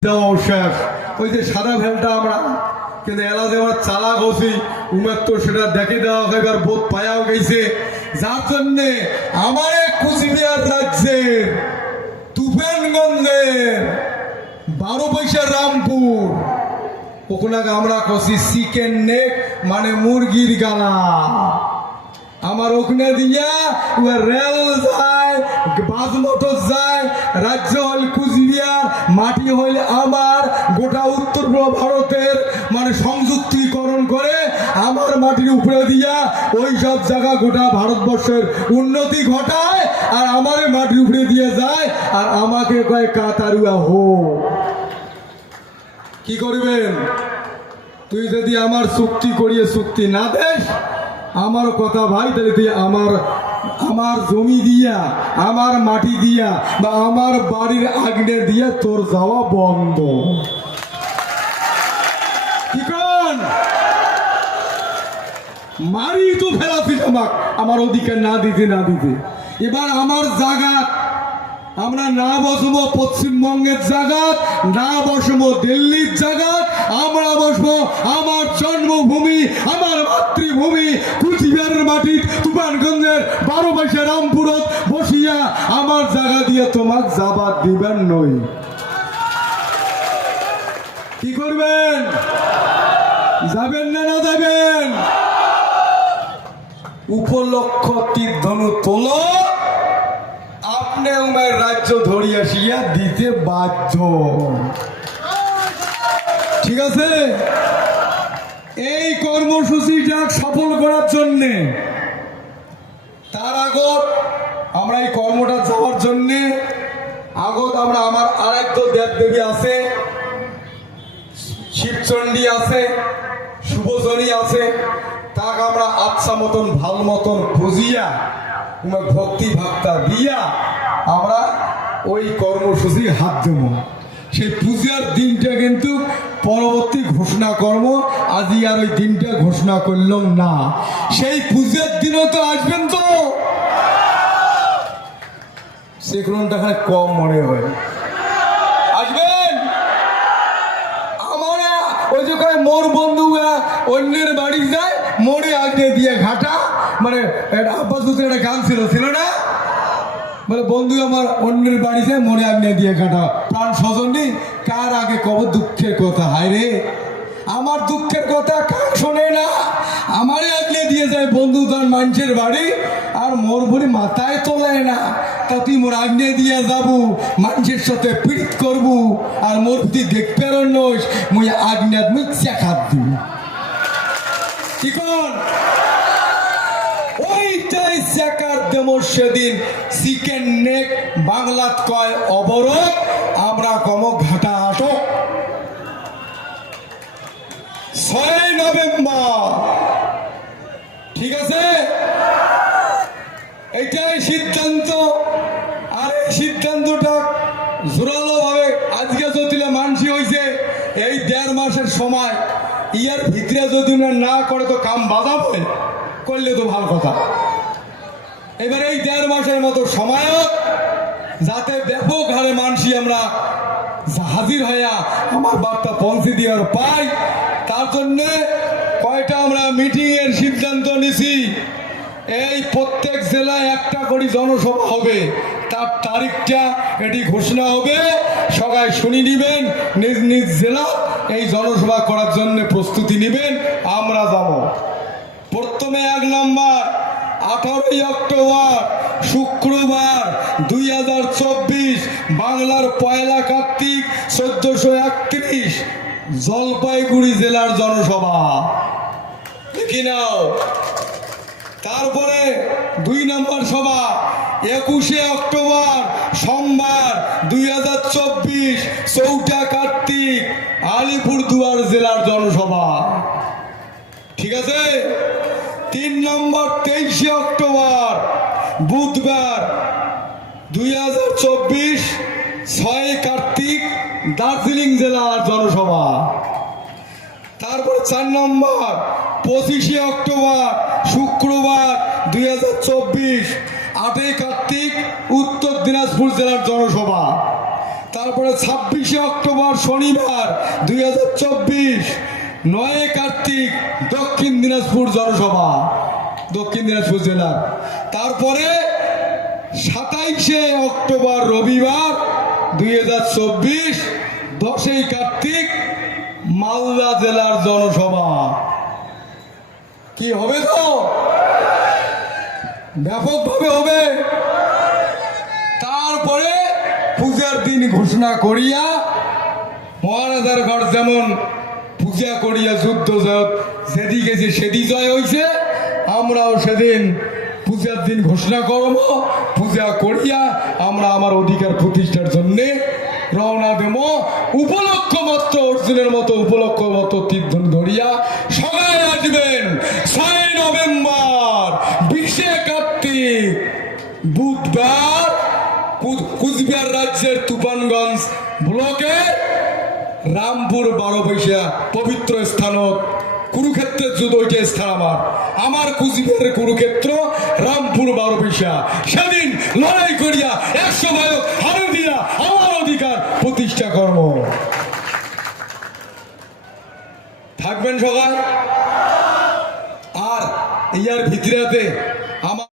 শেষ ওই যে সাদা ভেলটা আমরা কিন্তু এলা যে আমরা চালা গছি উমের তো সেটা দেখে দেওয়া হয় এবার বোধ পায়াও গেছে যার জন্যে আমার কুচবিহার রাজ্যের তুফানগঞ্জের 12 পয়সা রামপুর ওখানে আমরা কষি চিকেন নেক মানে মুরগির গালা আমার ওখানে দিয়া রেল যায় বাস মোটর যায় রাজ্য হল কুচবিহার মাটি হইল আমার গোটা উত্তর ভারতের মানে সংযুক্তিকরণ করে আমার মাটির উপরে দিয়া ওই সব জায়গা গোটা ভারতবর্ষের উন্নতি ঘটায় আর আমার মাটির উপরে দিয়ে যায় আর আমাকে কয় কাতারুয়া হো কি করবেন তুই যদি আমার চুক্তি করিয়ে চুক্তি না দেস আমার কথা ভাই তাহলে তুই আমার জমি দিয়া আমার মাটি দিয়া বা আমার বাড়ির আগ্নে দিয়া তোর যাওয়া বন্ধ কি কন মারি তো ফেলাছি আমার অধিকার না দিতে এবার আমার জায়গা আমরা না বসবো পশ্চিমবঙ্গের জায়গা না বসবো দিল্লির জায়গা আমরা বসবো আমার জন্মভূমি আমার মাতৃভূমি কুচবিহারের মাটি তুফানগঞ্জের 12 পয়সা রামপুরত বসিয়া আমার জায়গা দিয়ে তোমার যাবার দিবেন নই কি করবেন যাবেন না যাবেন উপলক্ষ তীর ধনু তোলো আপনি আমার রাজ্য ধরি আসিয়া দিতে বাধ্য ঠিক আছে এই কর্মসূচিটা সফল করার জন্য তার আগত আমরা এই কর্মটা যাওয়ার জন্য আগত আমরা আমার আরেক দেব দেবী আছে শিবচণ্ডী আছে শুভজনী আছে তাকে আমরা আচ্ছা মতন ভাল মতন খুঁজিয়া ভক্তি ভাবটা দিয়া আমরা ওই কর্মসূচি হাত দেব সেই পূজার দিনটা কিন্তু পরবর্তী ঘোষণা করব আজই আর ওই দিনটা ঘোষণা করলাম না সেই পূজার দিনও তো আসবেন তো সেগুলোটা কম মনে হয় আসবেন আমার ওই যে মোর বন্ধুরা অন্যের বাড়ি যায় মোড়ে আগে দিয়ে ঘাটা মানে আব্বাস হুসেন একটা গান ছিল না মানে বন্ধু আমার অন্যের বাড়িতে মনে আগ্নে দিয়ে কাটা প্রাণ স্বজন নেই কার আগে কব দুঃখের কথা হায় রে আমার দুঃখের কথা কার শোনে না আমারে আগ্নে দিয়ে যায় বন্ধু তার মানুষের বাড়ি আর মোর বলি মাথায় তোলায় না তা তুই মোর আগ্নে দিয়ে যাবো মানুষের সাথে পীড়িত করবো আর মোর তুই দেখতে নইস মুই আগ্নে মুই চেখাত দিব কি কর ওইটাই চেকার দেব সেদিন চিকেন নেক বাংলাত কয় অবরোধ আমরা কম ঘাটা আটক 6 নভেম্বর ঠিক আছে এটাই সিদ্ধান্ত আর এই সিদ্ধান্তটা জোরালো ভাবে আজকে যদি মানসি হয়েছে এই 1.5 মাসের সময় ইয়ার ভিতরে যদি না করে তো কাম বাজাবে করলে তো ভালো কথা এবার এই 1.5 মাসের মতো সময় যাতে ব্যাপক হারে মানসি আমরা হাজির হইয়া আমার বার্তা পৌঁছে দেওয়ার পাই তার জন্যে কয়টা আমরা মিটিং এর সিদ্ধান্ত নিছি এই প্রত্যেক জেলায় একটা করে জনসভা হবে তার তারিখটা এটি ঘোষণা হবে সবাই শুনি নিবেন নিজ নিজ জেলা এই জনসভা করার জন্য প্রস্তুতি নেবেন আমরা যাব প্রথমে 1 নম্বর 18 অক্টোবর শুক্রবার 2024 বাংলার 1 কার্তিক 1431 জলপাইগুড়ি জেলার জনসভা দেখি নাও তারপরে 2 নম্বর সভা 21 অক্টোবর সোমবার 2024 4 কার্তিক আলিপুরদুয়ার জেলার জনসভা ঠিক আছে 3 নম্বর 23 অক্টোবর বুধবার 2024 6 কার্তিক দার্জিলিং জেলার জনসভা তারপর 4 নম্বর 25 অক্টোবর শুক্রবার 2024 8 কার্তিক উত্তর দিনাজপুর জেলার জনসভা তারপরে 26শে অক্টোবর শনিবার 2024 9 কার্তিক দক্ষিণ দিনাজপুর জনসভা, দক্ষিণ দিনাজপুর জেলার। তারপরে 27শে অক্টোবর রবিবার 2024 10ই কার্তিক মালদা জেলার জনসভা। কি হবে তো? ব্যাপকভাবে হবে। তারপরে পূজার দিন ঘোষণা করিয়া মহারাজার ঘর যেমন পূজা করিয়া যুদ্ধ যেদিকে যে সেদি জয় হয়েছে, আমরাও সেদিন পূজার দিন ঘোষণা করব, পূজা করিয়া আমরা আমার অধিকার প্রতিষ্ঠার জন্যে রওনা দেব। উপলক্ষ মতো অর্জুনের মতো উপলক্ষ মতো তীর্থন ধরিয়া সবাই আসবেন 6 নভেম্বর 20শে কার্তিক বুধবার কুচবিহার রাজ্যের তুফানগঞ্জ ব্লকের রামপুর 12 পয়সা পবিত্র স্থানত কুরুক্ষেত্রের যুদ্ধ ওইটা স্থান আমার কুচবিহারের কুরুক্ষেত্র রামপুর 12 পয়সা। সেদিন লড়াই করিয়া 100 ভাইক হারে দিয়া আমার অধিকার প্রতিষ্ঠা করব। থাকবেন সবাই। আর ইয়ার ভিতরাতে